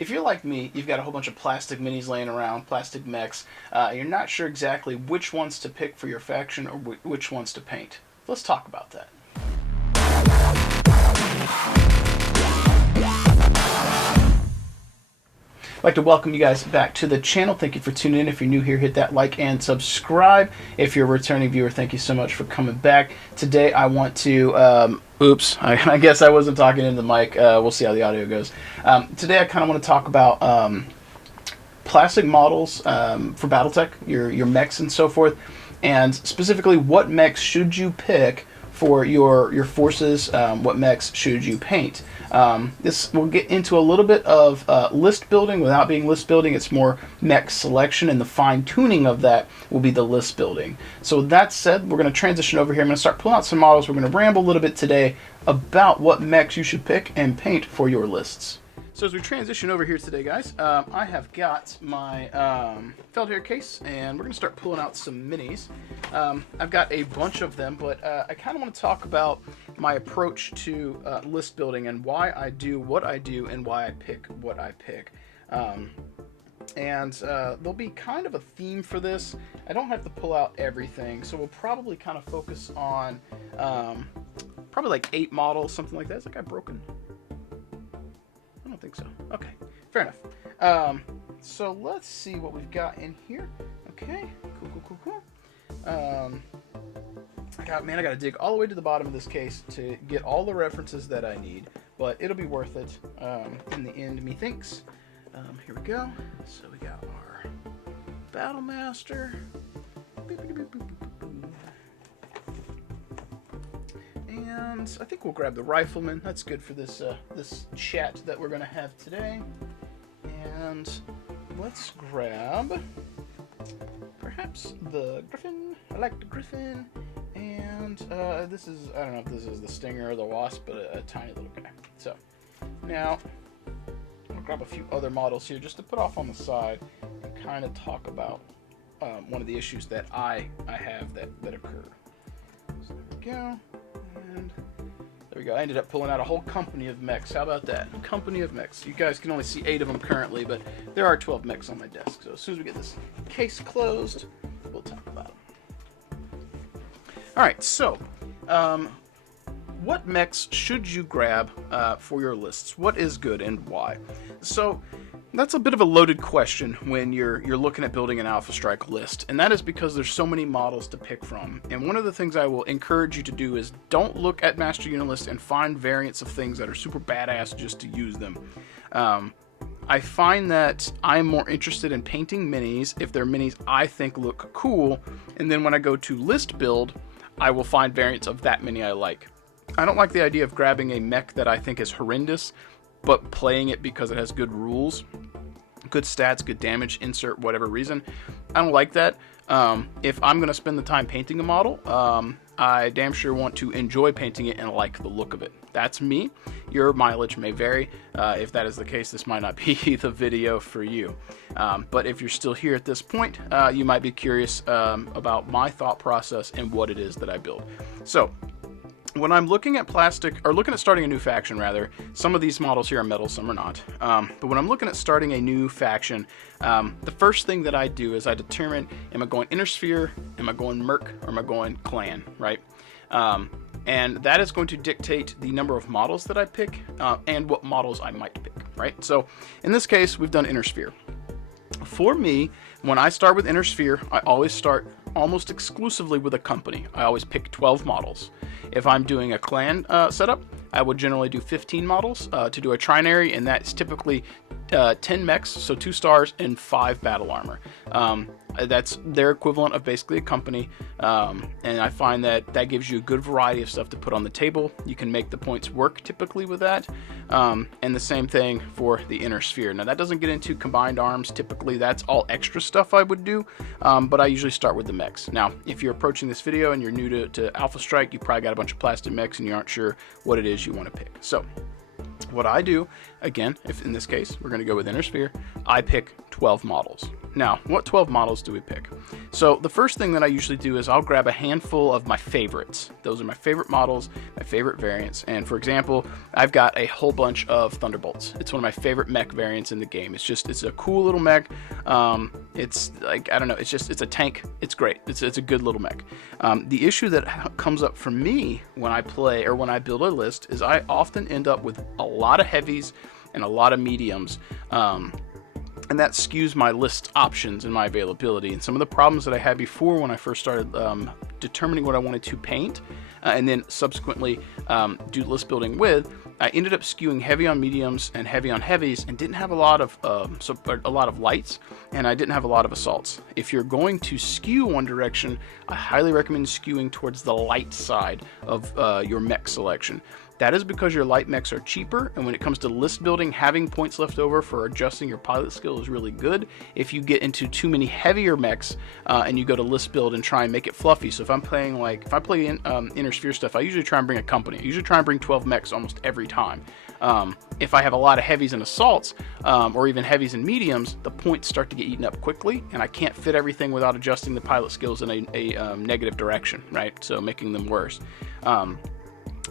if you're like me, you've got a whole bunch of plastic minis laying around, plastic mechs. You're not sure exactly which ones to pick for your faction or which ones to paint. Let's talk about that. I'd like to welcome you guys back to the channel. Thank you for tuning in. If you're new here, hit that like and subscribe. If you're a returning viewer, thank you so much for coming back. Today I want to, oops, I guess I wasn't talking into the mic. We'll see how the audio goes. Today I kind of want to talk about plastic models for Battletech, your mechs and so forth, and specifically what mechs should you pick for your forces, what mechs should you paint. This will get into a little bit of list building without being list building. It's more mech selection, and the fine tuning of that will be the list building. So that said, we're going to transition over here. I'm going to start pulling out some models. We're going to ramble a little bit today about what mechs you should pick and paint for your lists. So as we transition over here today, guys, I have got my Feldherr case, and we're going to start pulling out some minis. I've got a bunch of them, but I kind of want to talk about my approach to list building and why I do what I do and why I pick what I pick. There'll be kind of a theme for this. I don't have to pull out everything, so we'll probably kind of focus on probably like 8 models, something like that. Is that guy broken? I don't think so. Okay, fair enough. So let's see what we've got in here. Okay, cool. I gotta dig all the way to the bottom of this case to get all the references that I need, but it'll be worth it in the end, methinks. Here we go. So we got our Battle Master. And I think we'll grab the Rifleman. That's good for this this chat that we're gonna have today. And let's grab perhaps the Griffin. I like the Griffin. And this is, I don't know if this is the Stinger or the Wasp, but a tiny little guy. So now I'll grab a few other models here just to put off on the side and kind of talk about one of the issues that I have that occur. So there we go. And there we go. I ended up pulling out a whole company of mechs. How about that? Company of mechs. You guys can only see 8 of them currently, but there are 12 mechs on my desk. So as soon as we get this case closed, we'll talk about them. Alright, so what mechs should you grab for your lists? What is good and why? So that's a bit of a loaded question when you're looking at building an Alpha Strike list, and that is because there's so many models to pick from. And one of the things I will encourage you to do is don't look at Master Unit lists and find variants of things that are super badass just to use them. I find that I'm more interested in painting minis if they're minis I think look cool, and then when I go to list build, I will find variants of that mini I like. I don't like the idea of grabbing a mech that I think is horrendous, but playing it because it has good rules, good stats, good damage, insert whatever reason. I don't like that. If I'm going to spend the time painting a model, I damn sure want to enjoy painting it and like the look of it. That's me. Your mileage may vary. If that is the case, this might not be the video for you. But if you're still here at this point, you might be curious about my thought process and what it is that I build. So when I'm looking at starting a new faction rather, some of these models here are metal, some are not. But when I'm looking at starting a new faction, the first thing that I do is I determine, am I going Inner Sphere, am I going Merc, or am I going Clan, right? And that is going to dictate the number of models that I pick and what models I might pick, right? So in this case, we've done Inner Sphere. For me, when I start with Inner Sphere, I always start almost exclusively with a company. I always pick 12 models. If I'm doing a clan setup, I would generally do 15 models to do a trinary, and that's typically 10 mechs, so 2 stars and 5 battle armor. That's their equivalent of basically a company, and I find that gives you a good variety of stuff to put on the table. You can make the points work typically with that, and the same thing for the Inner Sphere. Now that doesn't get into combined arms. Typically that's all extra stuff I would do, but I usually start with the mechs. Now if you're approaching this video and you're new to Alpha Strike, you probably got a bunch of plastic mechs and you aren't sure what it is you want to pick. So what I do again, if in this case we're going to go with Inner Sphere, I pick 12 models. Now, what 12 models do we pick? So the first thing that I usually do is I'll grab a handful of my favorites. Those are my favorite models, my favorite variants. And for example, I've got a whole bunch of Thunderbolts. It's one of my favorite mech variants in the game. It's a cool little mech. It's like, I don't know, it's a tank. It's great. It's a good little mech. The issue that comes up for me when I play or when I build a list is I often end up with a lot of heavies and a lot of mediums. And that skews my list options and my availability. And some of the problems that I had before when I first started determining what I wanted to paint and then subsequently do list building with, I ended up skewing heavy on mediums and heavy on heavies and didn't have a lot of lights, and I didn't have a lot of assaults. If you're going to skew one direction, I highly recommend skewing towards the light side of your mech selection. That is because your light mechs are cheaper, and when it comes to list building, having points left over for adjusting your pilot skill is really good. If you get into too many heavier mechs and you go to list build and try and make it fluffy, so if I play Inner Sphere stuff, I usually try and bring a company. I usually try and bring 12 mechs almost every time. If I have a lot of heavies and assaults, or even heavies and mediums, the points start to get eaten up quickly, and I can't fit everything without adjusting the pilot skills in a negative direction, right? So making them worse.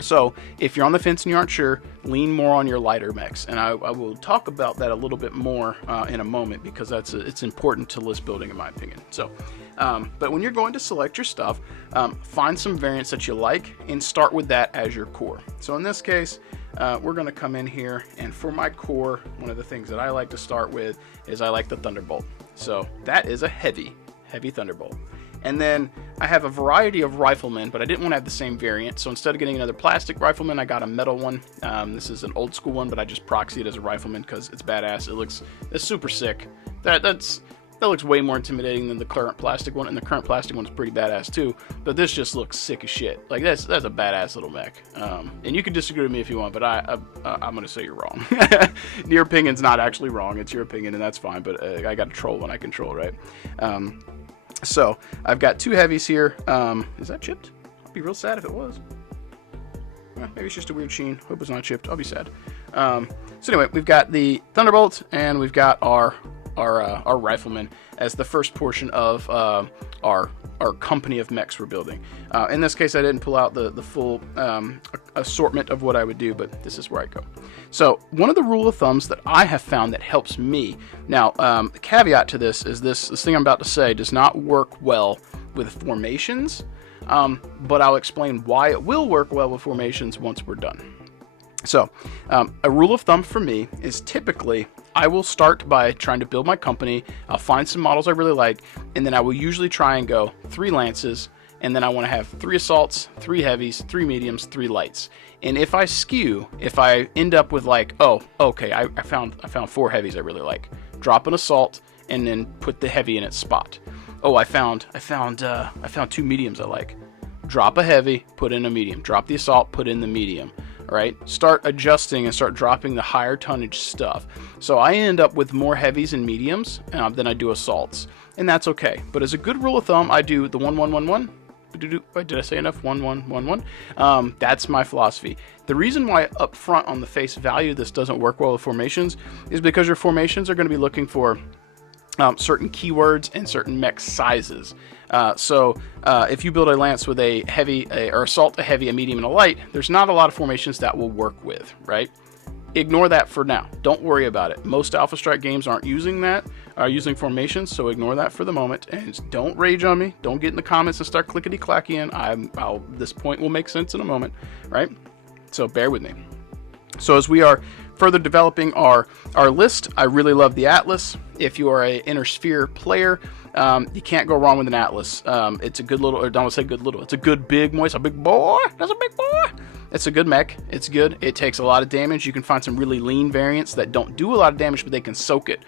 So if you're on the fence and you aren't sure, lean more on your lighter mechs, and I will talk about that a little bit more in a moment, because it's important to list building in my opinion. So, but when you're going to select your stuff, find some variants that you like and start with that as your core. So in this case, we're going to come in here, and for my core, one of the things that I like to start with is I like the Thunderbolt. So that is a heavy Thunderbolt. And then I have a variety of riflemen, but I didn't want to have the same variant. So instead of getting another plastic rifleman, I got a metal one. This is an old school one, but I just proxy it as a rifleman because it's badass. It's super sick. That looks way more intimidating than the current plastic one, and the current plastic one is pretty badass too. But this just looks sick as shit. Like that's a badass little mech. And you can disagree with me if you want, but I'm gonna say you're wrong. Your opinion's not actually wrong. It's your opinion, and that's fine. But I got to troll when I control, right? So I've got two heavies here. Is that chipped? I'd be real sad if it was. Maybe it's just a weird sheen. Hope it's not chipped. I'll be sad. So anyway, we've got the Thunderbolt, and we've got our rifleman as the first portion of our company of mechs we're building. In this case, I didn't pull out the full assortment of what I would do, but this is where I go. So one of the rule of thumbs that I have found that helps me, now the caveat to this is this thing I'm about to say does not work well with formations, but I'll explain why it will work well with formations once we're done. So a rule of thumb for me is typically I will start by trying to build my company. I'll find some models I really like, and then I will usually try and go 3 lances, and then I want to have 3 assaults, 3 heavies, 3 mediums, 3 lights. And if I skew, if I end up with like, oh, okay, I found 4 heavies I really like, drop an assault and then put the heavy in its spot. Oh, I found 2 mediums I like. Drop a heavy, put in a medium. Drop the assault, put in the medium. Right? Start adjusting and start dropping the higher tonnage stuff. So I end up with more heavies and mediums than I do assaults, and that's okay. But as a good rule of thumb, I do the 1-1-1-1. Did I say enough? 1-1-1-1. That's my philosophy. The reason why up front on the face value this doesn't work well with formations is because your formations are going to be looking for certain keywords and certain mech sizes. So if you build a lance with a heavy, or assault, a heavy, a medium, and a light, there's not a lot of formations that will work with, right? Ignore that for now. Don't worry about it. Most Alpha Strike games aren't using that, are using formations, so ignore that for the moment. And don't rage on me. Don't get in the comments and start clickety-clacking. This point will make sense in a moment, right? So bear with me. So as we are further developing our list, I really love the Atlas. If you are an Inner Sphere player, you can't go wrong with an Atlas. It's a good little, or don't say good little, it's a good big moist, a big boy. That's a big boy. It's a good mech. It's good. It takes a lot of damage. You can find some really lean variants that don't do a lot of damage, but they can soak it.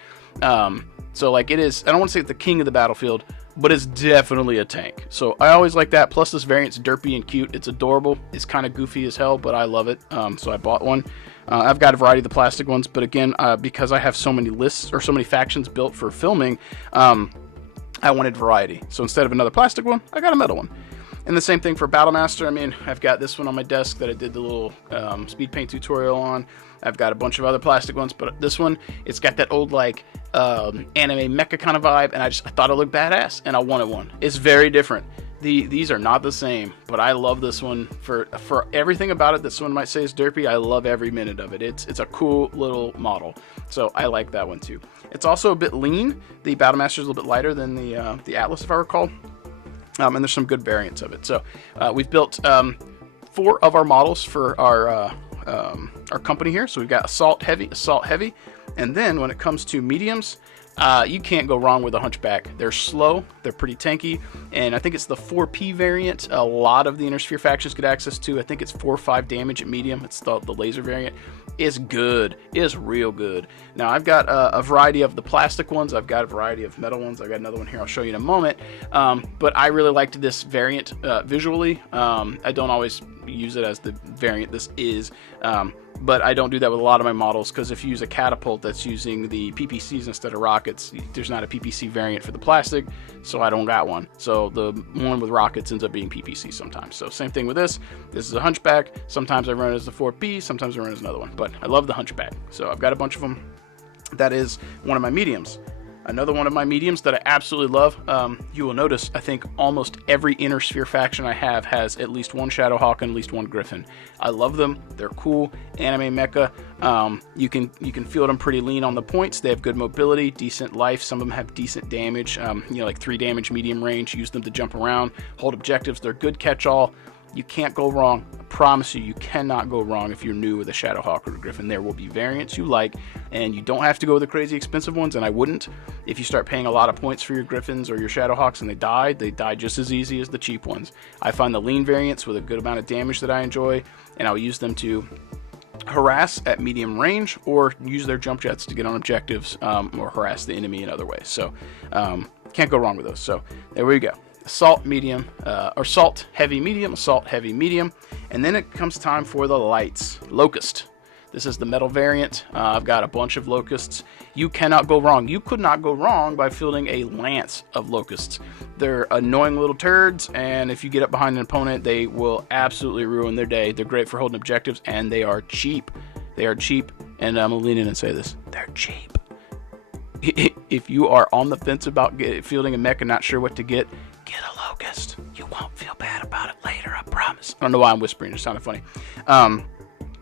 So like it is, I don't want to say it's the king of the battlefield, but it's definitely a tank. So I always like that. Plus this variant's derpy and cute. It's adorable. It's kind of goofy as hell, but I love it. So I bought one. I've got a variety of the plastic ones, but again, because I have so many lists or so many factions built for filming, I wanted variety. So instead of another plastic one, I got a metal one. And the same thing for Battlemaster. I mean, I've got this one on my desk that I did the little speed paint tutorial on. I've got a bunch of other plastic ones, but this one, it's got that old like anime mecha kind of vibe, and I thought it looked badass, and I wanted one. It's very different. These are not the same, but I love this one for everything about it that someone might say is derpy. I love every minute of it. It's a cool little model, so I like that one too. It's also a bit lean. The Battlemaster is a little bit lighter than the Atlas, if I recall, and there's some good variants of it. So we've built 4 of our models for our company here. So we've got assault heavy, and then when it comes to mediums, you can't go wrong with a Hunchback. They're slow, they're pretty tanky, and I think it's the 4P variant a lot of the Inner Sphere factions get access to. I think it's 4 or 5 damage at medium. It's the laser variant. It's good. It's real good. Now, I've got a variety of the plastic ones. I've got a variety of metal ones. I've got another one here I'll show you in a moment. But I really liked this variant visually. I don't always use it as the variant this is. But I don't do that with a lot of my models, because if you use a catapult that's using the PPCs instead of rockets, there's not a PPC variant for the plastic, so I don't got one. So the one with rockets ends up being PPC sometimes. So same thing with this. This is a Hunchback. Sometimes I run it as the 4P, sometimes I run it as another one. But I love the Hunchback, so I've got a bunch of them. That is one of my mediums. Another one of my mediums that I absolutely love, you will notice, I think almost every Inner Sphere faction I have has at least one Shadowhawk and at least one Griffin. I love them. They're cool. Anime mecha. You can field them pretty lean on the points. They have good mobility, decent life. Some of them have decent damage, like 3 damage medium range. Use them to jump around, hold objectives. They're good catch-all. You can't go wrong. I promise you cannot go wrong if you're new with a Shadowhawk or a Griffin. There will be variants you like, and you don't have to go with the crazy expensive ones, and I wouldn't. If you start paying a lot of points for your Griffins or your Shadowhawks and they die just as easy as the cheap ones. I find the lean variants with a good amount of damage that I enjoy, and I'll use them to harass at medium range or use their jump jets to get on objectives, or harass the enemy in other ways. So can't go wrong with those. So there we go. Assault medium, or assault heavy medium, assault heavy medium, and then it comes time for the lights. Locust. This is the metal variant. I've got a bunch of locusts. You cannot go wrong. You could not go wrong by fielding a lance of locusts. They're annoying little turds, and if you get up behind an opponent, they will absolutely ruin their day. They're great for holding objectives, and they are cheap. They are cheap, and I'm gonna lean in and say this: they're cheap. If you are on the fence about fielding a mech and not sure what to get a locust. You won't feel bad about it later, I promise. I don't know why I'm whispering. It sounded funny.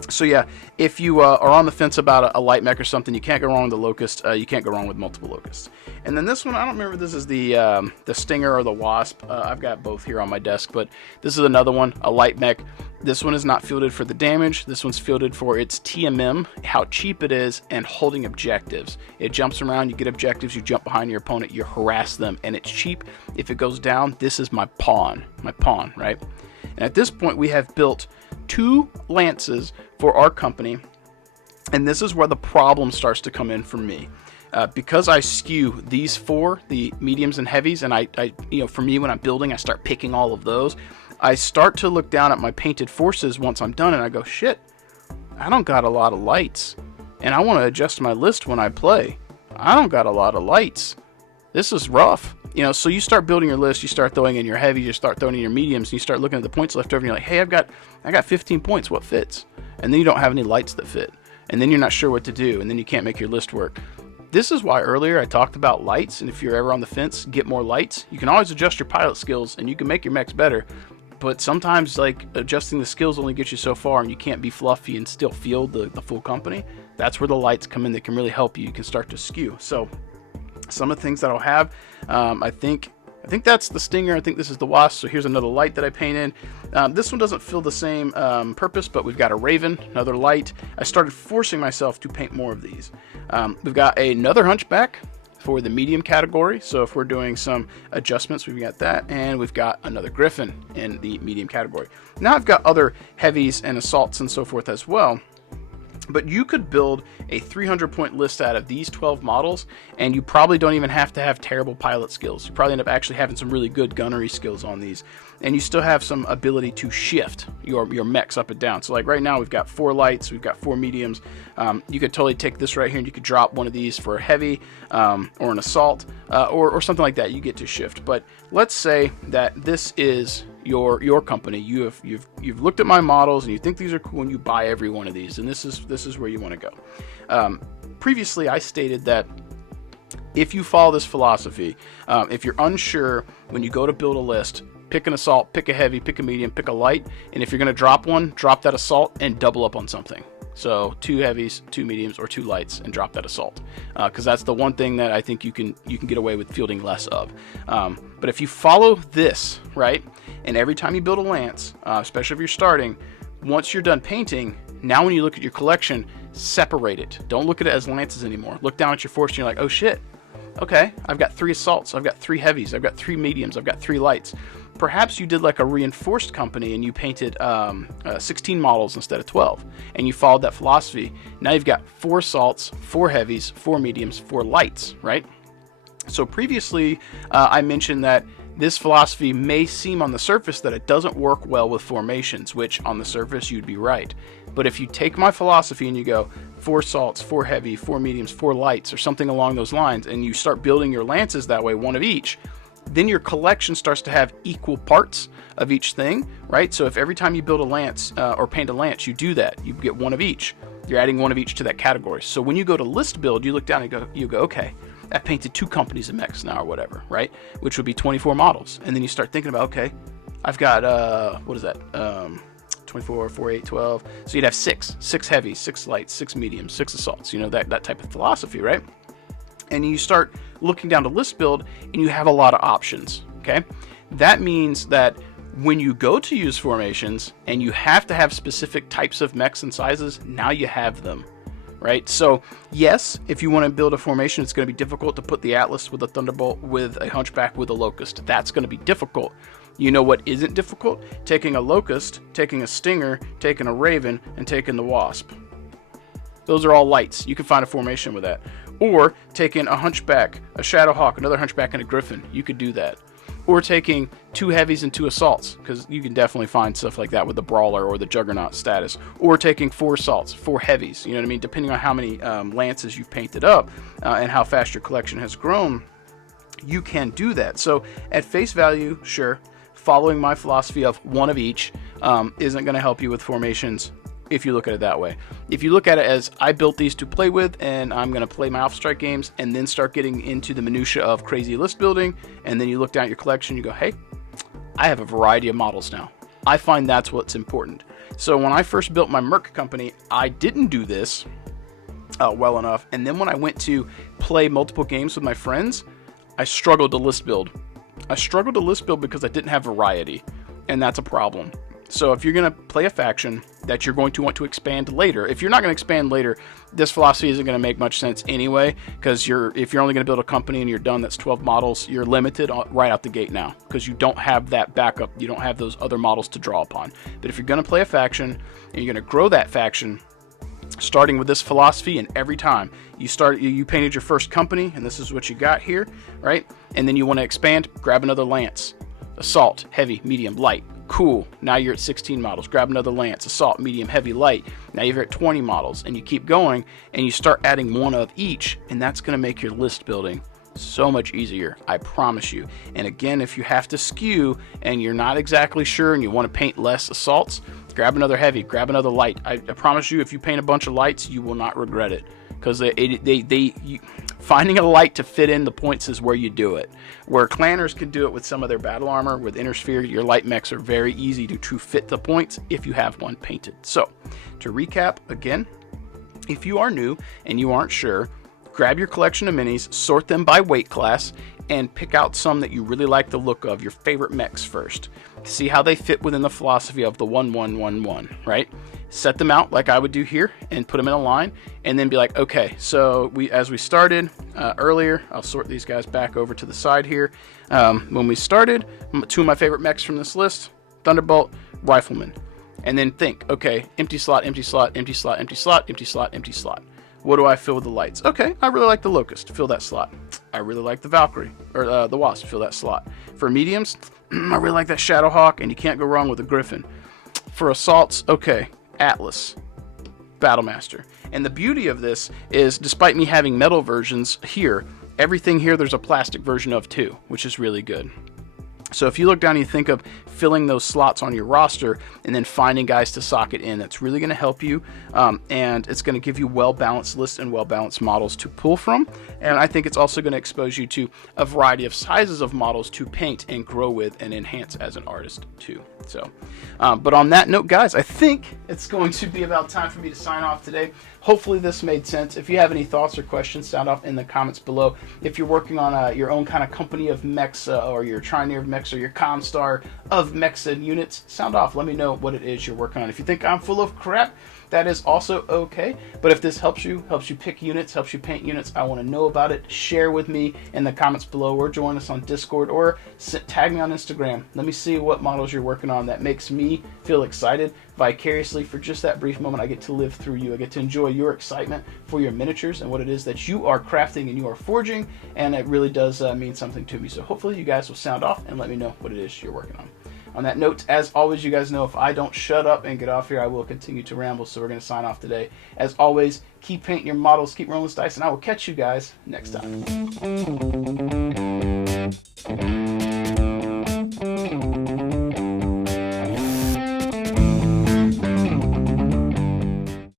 So yeah, if you are on the fence about a light mech or something, you can't go wrong with the locust. You can't go wrong with multiple locusts. And then this one, I don't remember if this is the stinger or the wasp. I've got both here on my desk, but this is another one, a light mech. This one is not fielded for the damage. This one's fielded for its TMM, how cheap it is, and holding objectives. It jumps around, you get objectives, you jump behind your opponent, you harass them, and it's cheap. If it goes down, this is my pawn, right? And at this point, we have built 2 lances for our company, and this is where the problem starts to come in for me. Because I skew these 4, the mediums and heavies, and I for me, when I'm building, I start picking all of those. I start to look down at my painted forces once I'm done, and I go, shit, I don't got a lot of lights, and I want to adjust my list when I play. I don't got a lot of lights. This is rough. So you start building your list, you start throwing in your heavies, you start throwing in your mediums, and you start looking at the points left over, and you're like, hey, I got 15 points, what fits? And then you don't have any lights that fit, and then you're not sure what to do, and then you can't make your list work. This is why earlier I talked about lights, and if you're ever on the fence, get more lights. You can always adjust your pilot skills, and you can make your mechs better, but sometimes adjusting the skills only gets you so far, and you can't be fluffy and still field the full company. That's where the lights come in that can really help you. You can start to skew. So some of the things that I'll have, I think that's the stinger. I think this is the wasp. So here's another light that I painted. This one doesn't fill the same purpose, but we've got a raven, another light. I started forcing myself to paint more of these. We've got another hunchback for the medium category. So if we're doing some adjustments, we've got that, and we've got another griffin in the medium category. Now I've got other heavies and assaults and so forth as well. But you could build a 300-point list out of these 12 models, and you probably don't even have to have terrible pilot skills. You probably end up actually having some really good gunnery skills on these, and you still have some ability to shift your mechs up and down. So like right now, we've got 4 lights, we've got 4 mediums. You could totally take this right here, and you could drop one of these for a heavy or an assault or something like that. You get to shift. But let's say that this is your company. You've looked at my models and you think these are cool, and you buy every one of these, and this is where you want to go. Previously, I stated that if you follow this philosophy, if you're unsure when you go to build a list, pick an assault, pick a heavy, pick a medium, pick a light, and if you're going to drop one, drop that assault and double up on something. So 2 heavies, 2 mediums, or 2 lights, and drop that assault, because that's the one thing that I think you can get away with fielding less of. But if you follow this, right, and every time you build a lance, especially if you're starting, once you're done painting, now when you look at your collection, separate it. Don't look at it as lances anymore. Look down at your force and you're like, oh shit, okay, I've got 3 assaults, I've got 3 heavies, I've got 3 mediums, I've got 3 lights. Perhaps you did like a reinforced company and you painted 16 models instead of 12, and you followed that philosophy. Now you've got 4 assaults, 4 heavies, 4 mediums, 4 lights, right? So previously I mentioned that this philosophy may seem on the surface that it doesn't work well with formations, which on the surface you'd be right. But if you take my philosophy and you go 4 assaults, 4 heavy, 4 mediums, 4 lights, or something along those lines, and you start building your lances that way, 1 of each, then your collection starts to have equal parts of each thing, right? So if every time you build a lance or paint a lance, you do that, you get 1 of each. You're adding 1 of each to that category. So when you go to list build, you look down and you go, okay, I painted 2 companies of mechs now or whatever, right? Which would be 24 models. And then you start thinking about, okay, I've got, what is that? 24, 4, 8, 12. So you'd have 6 heavies, 6 lights, 6 mediums, 6 assaults, you know, that type of philosophy, right? And you start looking down to list build and you have a lot of options, okay? That means that when you go to use formations and you have to have specific types of mechs and sizes, now you have them, right? So yes, if you want to build a formation, it's going to be difficult to put the Atlas with a Thunderbolt, with a Hunchback, with a Locust. That's going to be difficult. You know what isn't difficult? Taking a Locust, taking a Stinger, taking a Raven, and taking the Wasp. Those are all lights. You can find a formation with that. Or taking a Hunchback, a Shadowhawk, another Hunchback, and a Griffin. You could do that. Or taking 2 heavies and 2 assaults, because you can definitely find stuff like that with the Brawler or the Juggernaut status. Or taking 4 assaults, 4 heavies, you know what I mean? Depending on how many lances you've painted up and how fast your collection has grown, you can do that. So at face value, sure, following my philosophy of 1 of each isn't going to help you with formations if you look at it that way. If you look at it as, I built these to play with and I'm going to play my Alpha Strike games, and then start getting into the minutia of crazy list building, and then you look down at your collection, you go, hey, I have a variety of models now. I find that's what's important. So when I first built my Merc company, I didn't do this well enough, and then when I went to play multiple games with my friends, I struggled to list build. I struggled to list build because I didn't have variety, and that's a problem. So if you're going to play a faction that you're going to want to expand later, if you're not going to expand later, this philosophy isn't going to make much sense anyway, because if you're only going to build a company and you're done, that's 12 models, you're limited right out the gate now, because you don't have that backup, you don't have those other models to draw upon. But if you're going to play a faction and you're going to grow that faction, starting with this philosophy, and every time you painted your first company, and this is what you got here, right? And then you want to expand, grab another lance, assault, heavy, medium, light. Cool, now you're at 16 models. Grab another lance, assault, medium, heavy, light. Now you're at 20 models, and you keep going, and you start adding 1 of each, and that's going to make your list building so much easier, I promise you. And again, if you have to skew and you're not exactly sure and you want to paint less assaults, grab another heavy, grab another light. I promise you, if you paint a bunch of lights, you will not regret it, because finding a light to fit in the points is where you do it. Where clanners can do it with some of their battle armor, with Inner Sphere, your light mechs are very easy to fit the points if you have one painted. So, to recap again, if you are new and you aren't sure, grab your collection of minis, sort them by weight class, and pick out some that you really like the look of, your favorite mechs first. See how they fit within the philosophy of the 1-1-1-1, right? Set them out like I would do here and put them in a line, and then be like, okay, so as we started earlier, I'll sort these guys back over to the side here. When we started, 2 of my favorite mechs from this list, Thunderbolt, Rifleman. And then think, okay, empty slot, empty slot, empty slot, empty slot, empty slot, empty slot. What do I fill with the lights? Okay, I really like the Locust, fill that slot. I really like the Valkyrie, or the Wasp, fill that slot. For mediums, I really like that Shadowhawk, and you can't go wrong with the Griffin. For assaults, okay, Atlas, Battlemaster. And the beauty of this is, despite me having metal versions here, everything here there's a plastic version of too, which is really good. So if you look down and you think of filling those slots on your roster and then finding guys to sock it in, that's really going to help you, and it's going to give you well-balanced lists and well-balanced models to pull from. And I think it's also going to expose you to a variety of sizes of models to paint and grow with and enhance as an artist too. So, but on that note, guys, I think it's going to be about time for me to sign off today. Hopefully this made sense. If you have any thoughts or questions, sound off in the comments below. If you're working on your own kind of company of mechs, or you're Trineer Mechs, or your Comstar of mechs and units, sound off. Let me know what it is you're working on. If you think I'm full of crap, that is also okay. But if this helps you pick units, helps you paint units, I want to know about it. Share with me in the comments below, or join us on Discord, or tag me on Instagram. Let me see what models you're working on. That makes me feel excited vicariously. For just that brief moment, I get to live through you. I get to enjoy your excitement for your miniatures and what it is that you are crafting and you are forging, and it really does mean something to me. So hopefully you guys will sound off and let me know what it is you're working on. On that note, as always, you guys know if I don't shut up and get off here, I will continue to ramble. So we're going to sign off today. As always, keep painting your models, keep rolling the dice, and I will catch you guys next time.